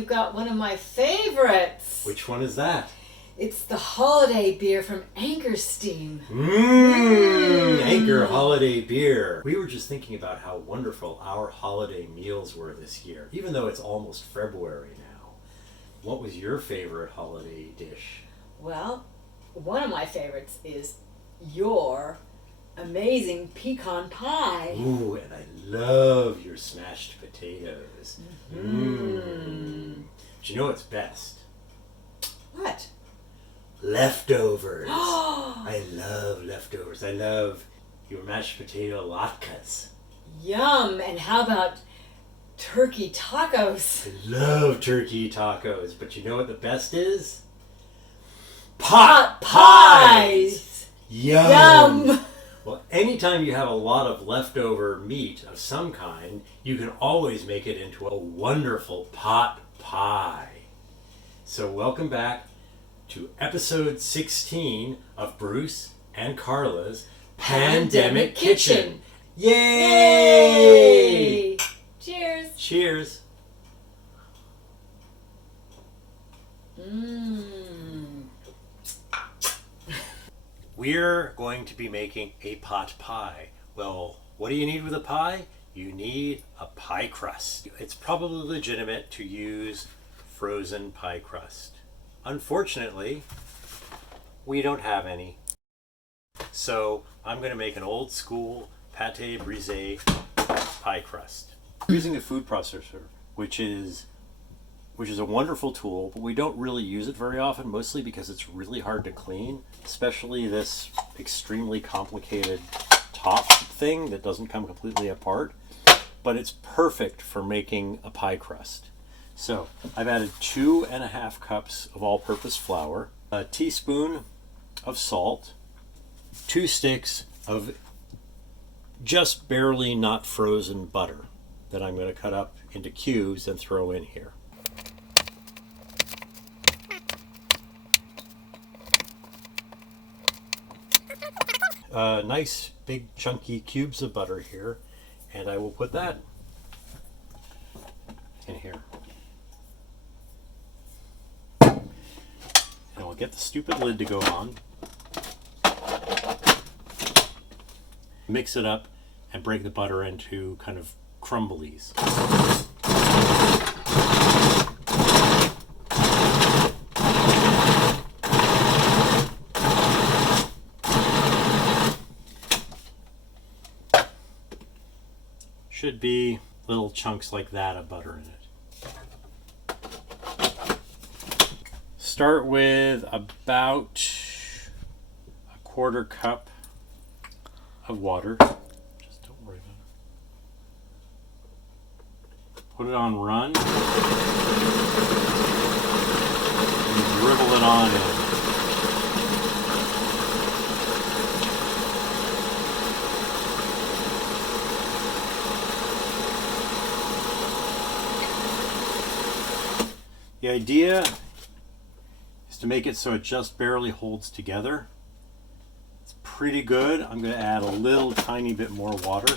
you've got one of my favorites. Which one is that? It's the holiday beer from Anchor Steam. Anchor holiday beer. We were just thinking about how wonderful our holiday meals were this year, even though it's almost February now. What was your favorite holiday dish? Well, one of my favorites is your amazing pecan pie. Ooh, and I love your smashed potatoes. Do you know what's best? What? Leftovers. I love leftovers. I love your mashed potato latkes. Yum! And how about turkey tacos? I love turkey tacos, but you know what the best is? Pot pies! Yum! Well, anytime you have a lot of leftover meat of some kind, you can always make it into a wonderful pot pie. So welcome back to episode 16 of Bruce and Karla's Pandemic Kitchen. Yay! Cheers! Cheers! We're going to be making a pot pie. Well, what do you need with a pie? You need a pie crust. It's probably legitimate to use frozen pie crust. Unfortunately, we don't have any. So I'm going to make an old school pâté brisé pie crust. I'm using a food processor, which is a wonderful tool, but we don't really use it very often, mostly because it's really hard to clean, especially this extremely complicated top thing that doesn't come completely apart. But it's perfect for making a pie crust. So I've added 2.5 cups of all-purpose flour, a teaspoon of salt, 2 sticks of just barely not frozen butter that I'm going to cut up into cubes and throw in here. Nice big chunky cubes of butter here, and I will put that in here. And we'll get the stupid lid to go on. Mix it up and break the butter into kind of crumblies. Should be little chunks like that of butter in it. Start with about 1/4 cup of water. Just don't worry about it. Put it on run. And dribble it on in. The idea is to make it so it just barely holds together. It's pretty good. I'm going to add a little tiny bit more water.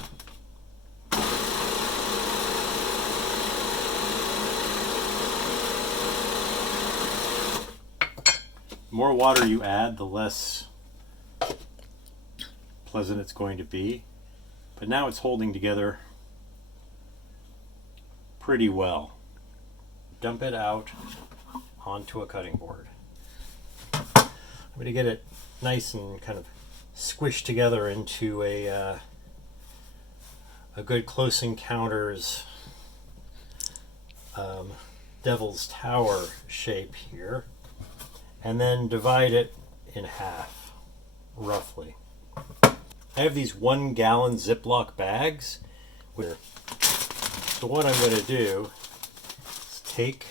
The more water you add, the less pleasant it's going to be. But now it's holding together pretty well. Dump it out onto a cutting board. I'm going to get it nice and kind of squished together into a good Close Encounters Devil's Tower shape here, and then divide it in half, roughly. I have these 1 gallon Ziploc bags. So what I'm going to do, take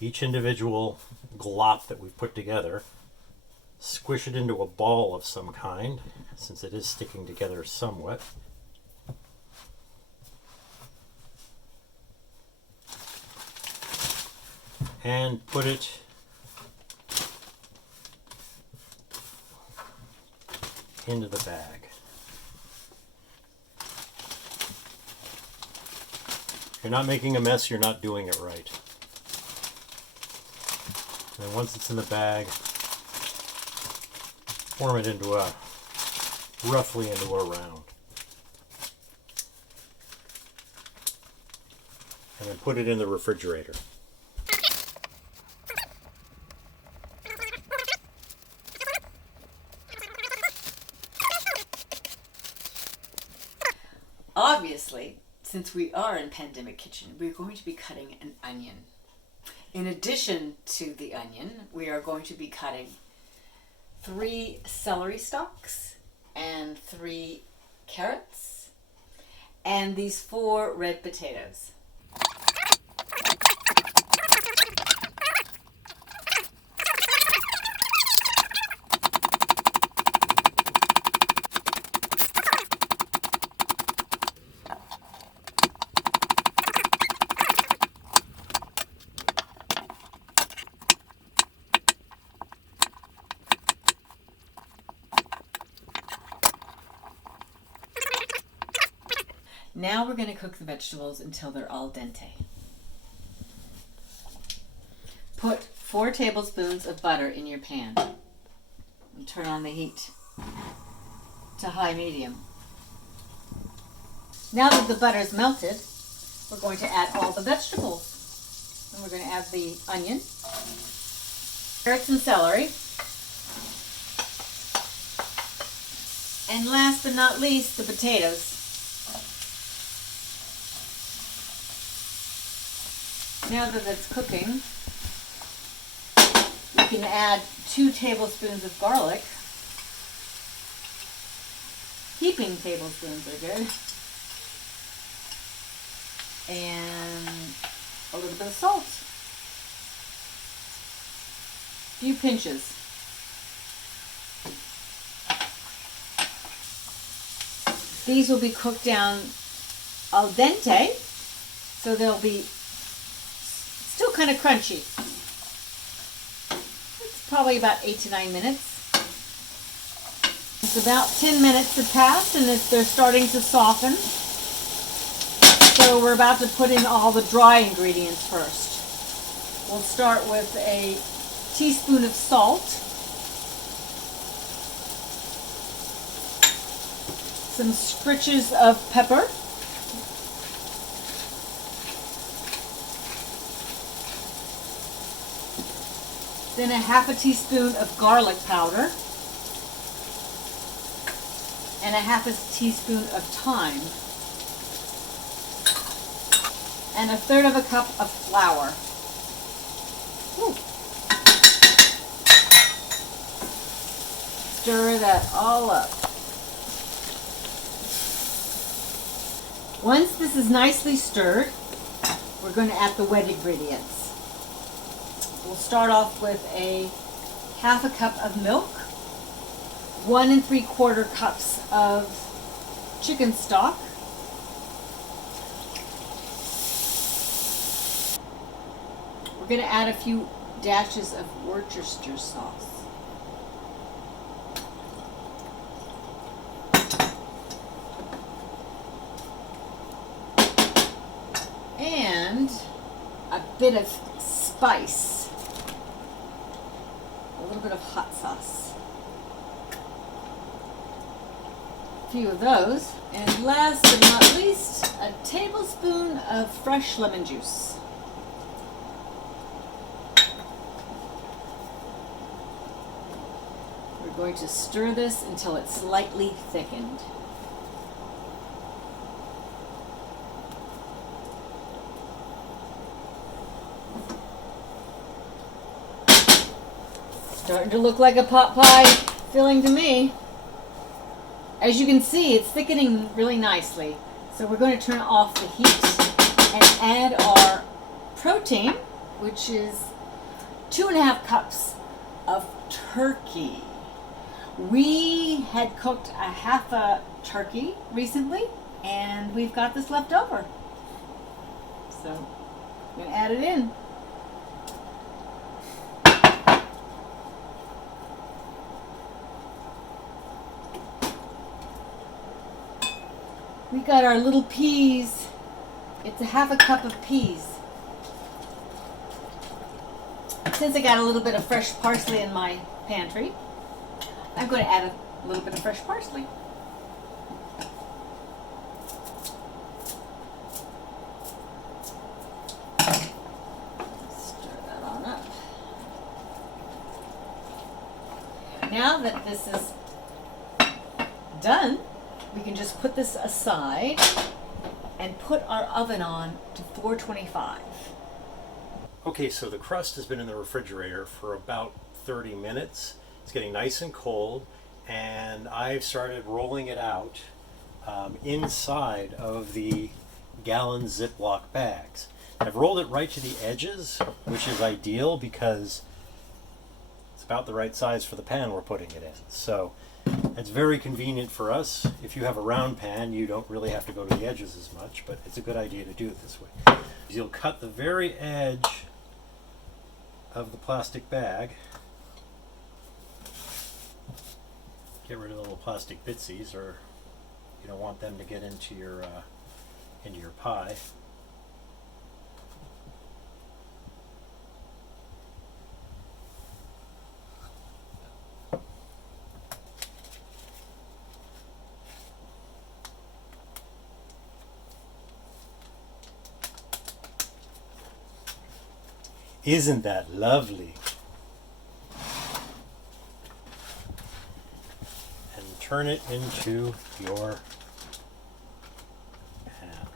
each individual glop that we've put together, squish it into a ball of some kind, since it is sticking together somewhat. And put it into the bag. If you're not making a mess, you're not doing it right. And once it's in the bag, form it roughly into a round. And then put it in the refrigerator. Obviously, since we are in Pandemic Kitchen, we're going to be cutting an onion. In addition to the onion, we are going to be cutting 3 celery stalks and 3 carrots and these 4 red potatoes. Now we're going to cook the vegetables until they're al dente. Put 4 tablespoons of butter in your pan and turn on the heat to high medium. Now that the butter is melted, we're going to add all the vegetables. And we're going to add the onion, carrots and celery, and last but not least, the potatoes. Now that it's cooking, you can add 2 tablespoons of garlic. Heaping tablespoons are good. And a little bit of salt. A few pinches. These will be cooked down al dente, so they'll be still kind of crunchy. It's probably about 8 to 9 minutes. It's about 10 minutes have passed and they're starting to soften. So we're about to put in all the dry ingredients first. We'll start with a teaspoon of salt, some scritches of pepper, then a half a teaspoon of garlic powder, and a half a teaspoon of thyme, and a third of a cup of flour. Ooh. Stir that all up. Once this is nicely stirred, we're going to add the wet ingredients. We'll start off with a half a cup of milk, 1 3/4 cups of chicken stock, we're going to add a few dashes of Worcestershire sauce. And a bit of spice, a little bit of hot sauce, a few of those, and last but not least, a tablespoon of fresh lemon juice. We're going to stir this until it's slightly thickened. Starting to look like a pot pie filling to me. As you can see, it's thickening really nicely. So we're going to turn off the heat and add our protein, which is 2.5 cups of turkey. We had cooked a half a turkey recently, and we've got this left over. So I'm going to add it in. We got our little peas. It's a half a cup of peas. since I got a little bit of fresh parsley in my pantry, I'm going to add a little bit of fresh parsley. Stir that on up. Now that this is done, we can just put this aside and put our oven on to 425. Okay, so the crust has been in the refrigerator for about 30 minutes. It's getting nice and cold, and I've started rolling it out inside of the gallon Ziploc bags. I've rolled it right to the edges, which is ideal because it's about the right size for the pan we're putting it in. So it's very convenient for us. If you have a round pan, you don't really have to go to the edges as much, but it's a good idea to do it this way. You'll cut the very edge of the plastic bag. Get rid of the little plastic bitsies, or you don't want them to get into your pie. Isn't that lovely? And turn it into your pan.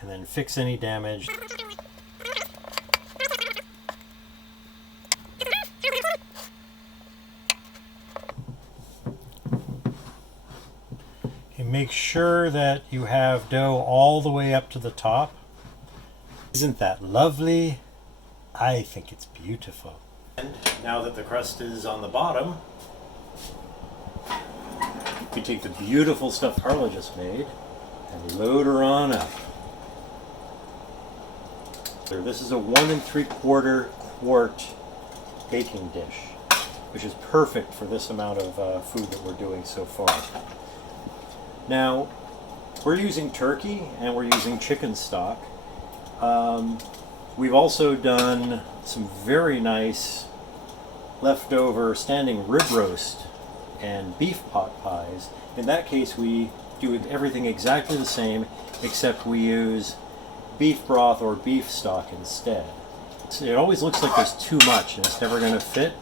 And then fix any damage. Make sure that you have dough all the way up to the top. Isn't that lovely? I think it's beautiful. And now that the crust is on the bottom, we take the beautiful stuff Karla just made and load her on up. This is a 1 3/4 quart baking dish, which is perfect for this amount of food that we're doing so far. Now, we're using turkey and we're using chicken stock. We've also done some very nice leftover standing rib roast and beef pot pies. In that case, we do everything exactly the same, except we use beef broth or beef stock instead. It always looks like there's too much and it's never going to fit,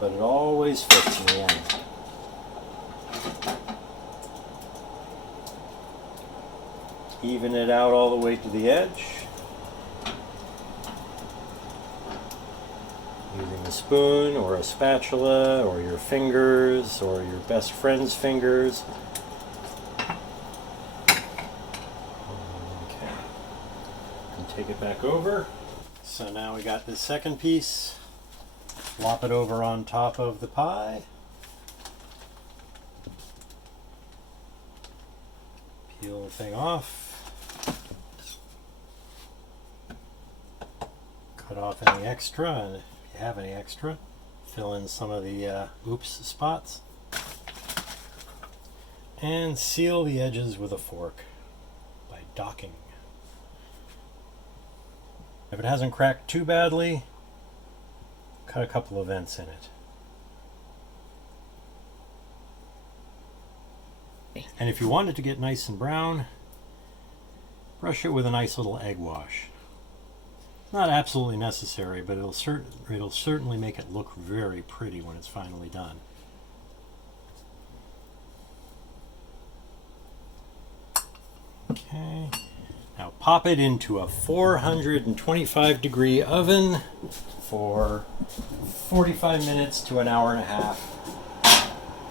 but it always fits in the end. Even it out all the way to the edge. Using a spoon or a spatula or your fingers or your best friend's fingers. Okay. And take it back over. So now we got this second piece. Flop it over on top of the pie. Peel the thing off. Cut off any extra, and if you have any extra, fill in some of the oops spots. And seal the edges with a fork by docking. If it hasn't cracked too badly, cut a couple of vents in it. And if you want it to get nice and brown, brush it with a nice little egg wash. Not absolutely necessary, but it'll certainly make it look very pretty when it's finally done. Okay, now pop it into a 425 degree oven for 45 minutes to an hour and a half,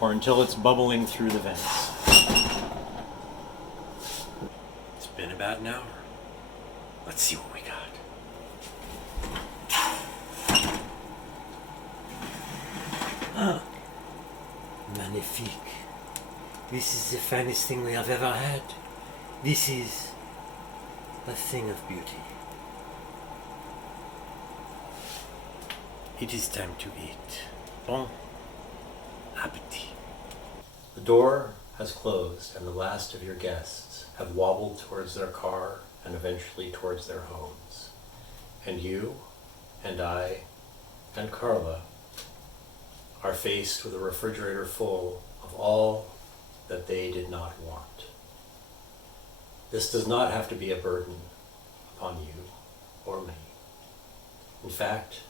or until it's bubbling through the vents. It's been about an hour. Let's see what we got. Ah, magnifique. This is the finest thing we have ever had. This is a thing of beauty. It is time to eat. Bon appetit. The door has closed and the last of your guests have wobbled towards their car and eventually towards their homes. And you, and I, and Karla are faced with a refrigerator full of all that they did not want. This does not have to be a burden upon you or me. In fact,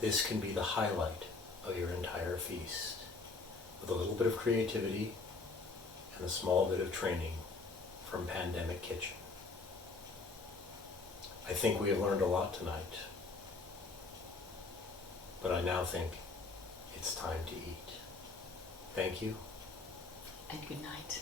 this can be the highlight of your entire feast, with a little bit of creativity and a small bit of training from Pandemic Kitchen. I think we have learned a lot tonight, but I now think it's time to eat. Thank you. And good night.